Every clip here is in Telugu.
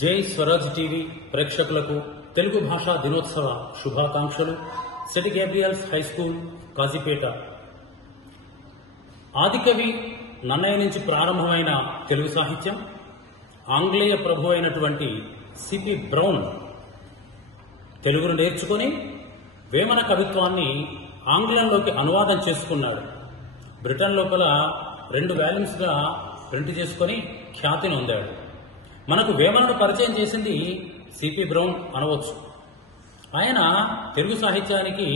జై స్వరాజ్ టీవీ ప్రేక్షకులకు తెలుగు భాషా దినోత్సవ శుభాకాంక్షలు. Saint Gabriel's high school Kazipet. ఆదికవి నన్నయ్య నుంచి ప్రారంభమైన తెలుగు సాహిత్యం ఆంగ్లేయ ప్రభు అయినటువంటి సిపి బ్రౌన్ తెలుగును నేర్చుకుని వేమన కవిత్వాన్ని ఆంగ్లంలోకి అనువాదం చేసుకున్నాడు. బ్రిటన్ లోపల 2 వాల్యూమ్స్గా ప్రింట్ చేసుకుని ఖ్యాతిని పొందాడు. మనకు వేమనను పరిచయం చేసింది సిపి బ్రౌన్ అనవచ్చు. ఆయన తెలుగు సాహిత్యానికి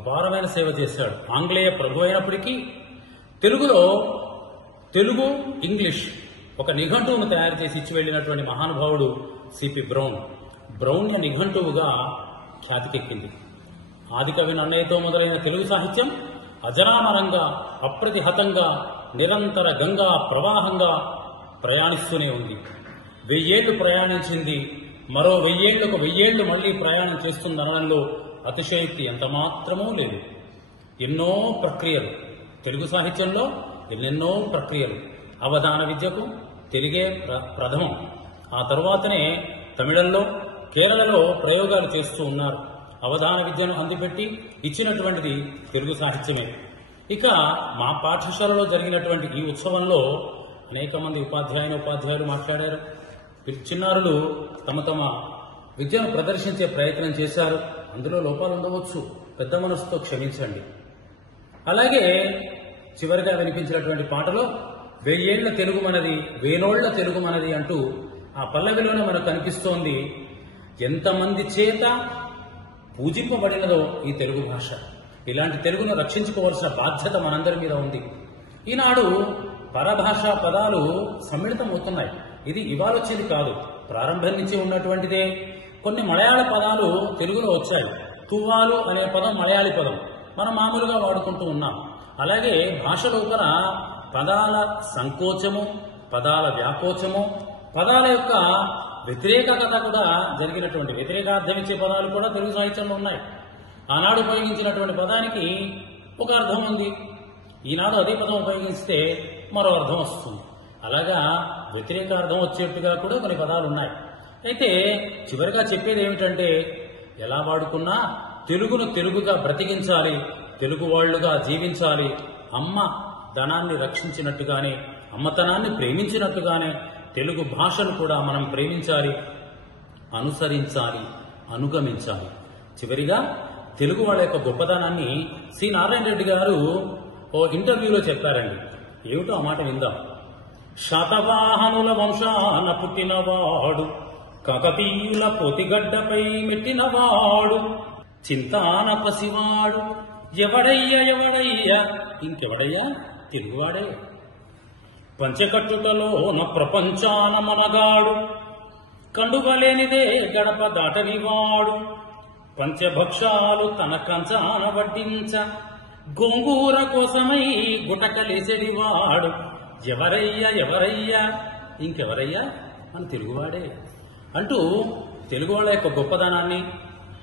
అపారమైన సేవ చేశాడు. ఆంగ్లేయ ప్రభు అయినప్పటికీ తెలుగులో తెలుగు ఇంగ్లీష్ ఒక నిఘంటువును తయారు చేసి ఇచ్చి వెళ్లినటువంటి మహానుభావుడు సిపి బ్రౌన్. బ్రౌన్య నిఘంటువుగా ఖ్యాతికెక్కింది. ఆదికవి నన్నయ్యతో మొదలైన తెలుగు సాహిత్యం అజరామరంగా అప్రతిహతంగా నిరంతర గంగా ప్రవాహంగా ప్రయాణిస్తూనే ఉంది. 1000 ఏళ్లు ప్రయాణించింది, మరో 1000 ఏళ్లకు 1000 ఏళ్లు మళ్లీ ప్రయాణం చేస్తుందనడంలో అతిశయోక్తి ఎంత మాత్రమూ లేదు. ఎన్నో ప్రక్రియలు తెలుగు సాహిత్యంలో, ఎన్నెన్నో ప్రక్రియలు. అవధాన విద్యకు తెలుగే ప్రథమం. ఆ తరువాతనే తమిళంలో, కేరళలో ప్రయోగాలు చేస్తూ ఉన్నారు. అవధాన విద్యను అందిపెట్టి ఇచ్చినటువంటిది తెలుగు సాహిత్యమే. ఇక మా పాఠశాలలో జరిగినటువంటి ఈ ఉత్సవంలో అనేక మంది ఉపాధ్యాయులు మాట్లాడారు. చిన్నారులు తమ తమ విద్యను ప్రదర్శించే ప్రయత్నం చేశారు. అందులో లోపాలు ఉండవచ్చు, పెద్ద మనసుతో క్షమించండి. అలాగే చివరిగా వినిపించినటువంటి పాటలో 1000 ఏళ్ల తెలుగు మనది, 1000 తెలుగు మనది అంటూ ఆ పల్లవిలోనే మనకు కనిపిస్తోంది ఎంతమంది చేత పూజింపబడినదో ఈ తెలుగు భాష. ఇలాంటి తెలుగును రక్షించుకోవాల్సిన బాధ్యత మనందరి మీద ఉంది. ఈనాడు పరభాషా పదాలు సమ్మిళితమవుతున్నాయి. ఇది ఇవాళ వచ్చేది కాదు, ప్రారంభం నుంచి ఉన్నటువంటిదే. కొన్ని మలయాళ పదాలు తెలుగులో వచ్చాయి. తువ్వాలు అనే పదం మలయాళీ పదం, మనం మామూలుగా వాడుకుంటూ ఉన్నాం. అలాగే భాష లోపల పదాల సంకోచము, పదాల వ్యాకోచము, పదాల యొక్క వ్యతిరేకత కూడా జరిగినటువంటి వ్యతిరేకార్థం ఇచ్చే పదాలు కూడా తెలుగు సాహిత్యంలో ఉన్నాయి. ఆనాడు ఉపయోగించినటువంటి పదానికి ఒక అర్థం ఉంది, ఈనాడు అదే పదం ఉపయోగిస్తే మరో అర్థం వస్తుంది. అలాగా వ్యతిరేక అర్థం వచ్చేట్టుగా కూడా కొన్ని పదాలు ఉన్నాయి. అయితే చివరిగా చెప్పేది ఏమిటంటే, ఎలా వాడుకున్నా తెలుగును తెలుగుగా బ్రతికించాలి, తెలుగు వాళ్ళుగా జీవించాలి. అమ్మ ధనాన్ని రక్షించినట్టుగానే, అమ్మతనాన్ని ప్రేమించినట్టుగానే తెలుగు భాషను కూడా మనం ప్రేమించాలి, అనుసరించాలి, అనుగమించాలి. చివరిగా తెలుగు వాళ్ళ యొక్క గొప్పతనాన్ని సి నారాయణ రెడ్డి గారు ఓ ఇంటర్వ్యూలో చెప్పారండి. ఏమిటో ఆ మాట విందాం. శాతవాహనుల వంశాన పుట్టినవాడు, కాకతీయుల పొతిగడ్డపై మెట్టినవాడు, చింతాన పసివాడు, ఎవడయ్యా ఇంకెవడయ్యా తెలుగువాడే. పంచకట్టుటలోన ప్రపంచాన మనగాడు, కండువలేనిదే గడప దాటనివాడు, పంచభక్షాలు తన కంచాన వడ్డించ, గోంగూర కోసమై గుటకలేసెడివాడు, ఎవరయ్యా ఇంకెవరయ్యా మన తెలుగువాడే అంటూ తెలుగు వాళ్ళ యొక్క గొప్పదనాన్ని,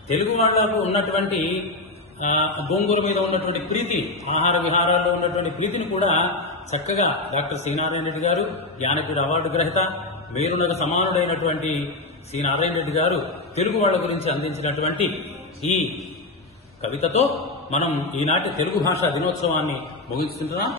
తెలుగు వాళ్లకు ఉన్నటువంటి గోంగూర మీద ఉన్నటువంటి ప్రీతి, ఆహార విహారాల్లో ఉన్నటువంటి ప్రీతిని కూడా చక్కగా డాక్టర్ సి నారాయణ రెడ్డి గారు, జ్ఞానపీఠ అవార్డు గ్రహీత, మేరునగ సమానుడైనటువంటి సి నారాయణ రెడ్డి గారు తెలుగు వాళ్ళ గురించి అందించినటువంటి ఈ కవితతో మనం ఈనాటి తెలుగు భాషా దినోత్సవాన్ని ముగిస్తుంటున్నాం.